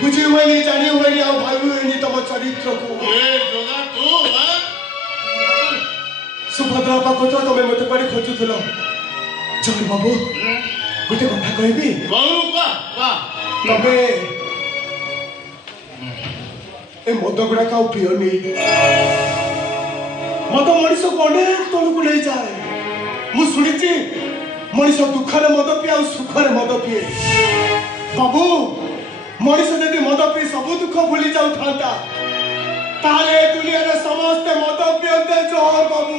बुझी हुए जानी हुए आ भाई हुए तुम चरित्र को सुभद्रा पाख तो तुम मत पड़े खोजुल जय बाबू गोटे कथा कहबी तबे ए मद गुड़ाक पियोनी मद मनीष को अनेक तौक को नहीं जाए मु शुणी मनीष दुखरे मद पिए और सुखरे मद पिए बाबू मनीष जदि मद पी सब दुख भूली जाऊ था ताले दुनिया रे समस्त मद पियते जोर बाबू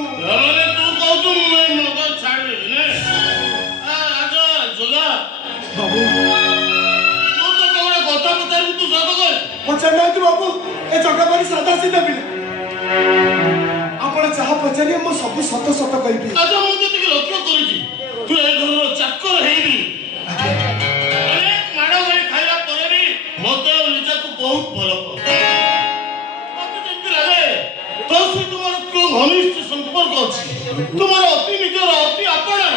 तू कहतु मैं मद छाड़ ने आजा जोला बाबू तू तो कोन कथा पचार तू सब कर पचार ना तू बाबू ए जगह पर सादा सीधा भी आपण चाह पचारिए मो सब सत सत कहबी आजा मु जति लक्ष्य करूची तू ए घर चाकर हेबी अनेक माडो गई खाइला परे भी मते निजा को बहुत भलो तो तुम्हार क्यों घनिष्ठ संपर्क अच्छी तुम्हार अति निजर अति आपणार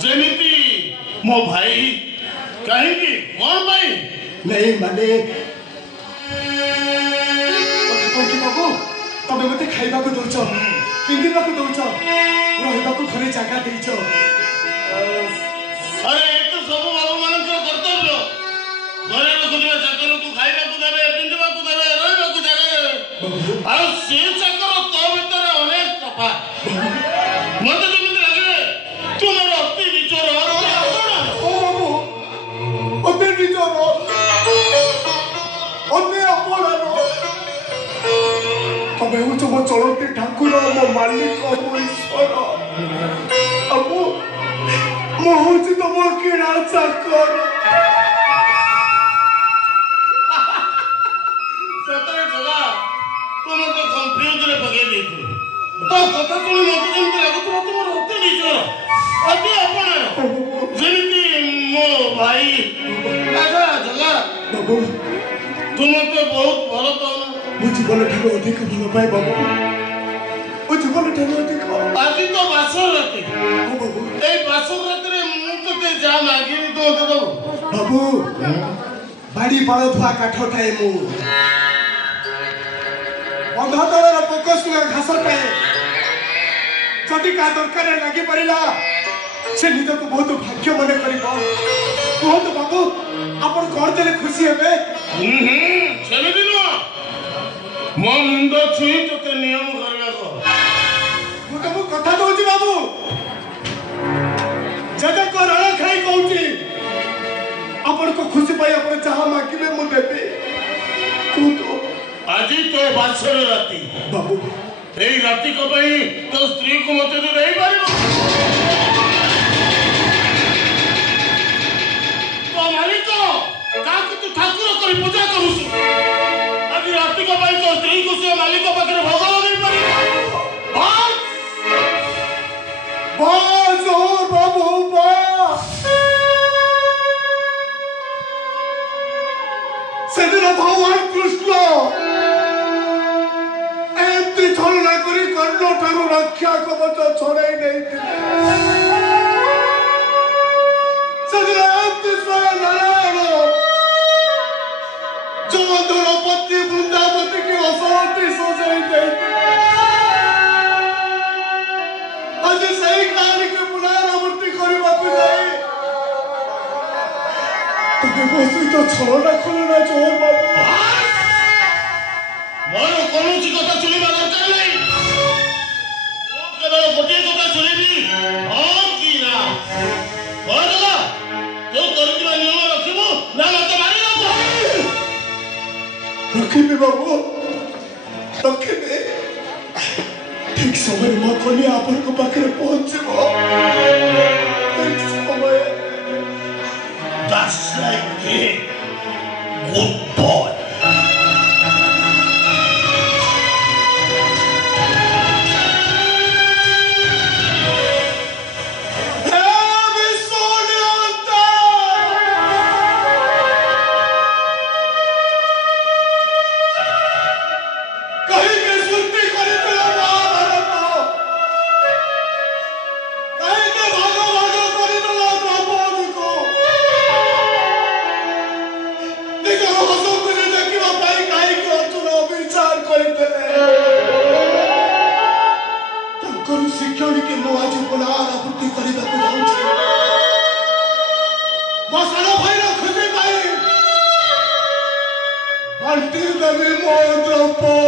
जेमिति मो भाई कहीं कौन भाई नहीं माने बाबू तमे मते खाइबा को दउछ पिंदिबा को दउछ रहबा को घरे जगह देइछ अरे ए तो सब बाबू मान कर्तव्य घरे रखुवा चाकर को खाइबा को देबे पिंदिबा को देबे रहबा को जगह देबे आ से चाकर तो भीतर अनेक तफा मते जेमिति लागे तुम्हार अति निजर अति आपणार ओ बाबू अति निजर अति आपणार तमे हो मो चलती ठाकुर मो मालिक मो ईश्वर अबू मो होची तुम किणा चाकर सतरे जगह तुम तो कंफ्यूज रे पके देथु तो कथा सुनी मते जेमिति लागुतरा तुमर अति निजर अति आपणार जेमिति मो भाई आजा जगह बाबू तुम तो बहुत भलो पाओ मो जीवन ठाकुर अधिक भल पाए बाबू मो जीवन ठाकुर अधिक आज तो बासर राती ओ बाबू ए बासर राती रे मु तो जा मागी तो दे दो बाबू बाड़ी पाड़ धुआ काठ ठाए मु बंधतर पोकसुआ घास टाए जदि का दरकार लगी पड़िला से निज को बहुत भाग्य मन करिबो कहत बाबू आपण कोन देले खुशी हेबे चले दिनो मो मुंड छी तते नियम करबा को मु तुम कथा दोची बाबू जद को रण खाई कहूची आपण को खुशी पाई आपण चाह मांगिबे मु देबे को आज तो बासर राती बाबू एई राती को पई तो स्त्री को मते दे नहीं पारिबो तो मालिक का तू ठाकुर कर पूजा करूसु आज राती को पई तो स्त्री को से मालिक पाखरे भोग लगे पारिबो बस हो बाबू बस सेदिन भगवान कृष्ण एमती छलना करी कर्ण ठारू रक्षा कवच छड़ाई नहीं सेदिन एमती स्वयं नारायण जमदर पत्नी वृंदावती की असरती सजाई नहीं आज सही कहानी के पुनरावृत्ति करने को जाए तबे बसी तो छलना खलना जोर बाबू मोर कोनोसी कथा सुनिबा दरकार नहीं ओ केवल गोटे कथा सुनिबी हां की ना बोलला तो करदिबा नियम रखिबो ना मते मारि ना रखिबे बाबू रखिबे ठीक समय में कोनी आपन को पाखरे पहुंचबो ठीक समय that's like a good boy निजर हसो ବି ମୋ ଦ୍ରୌପଦୀ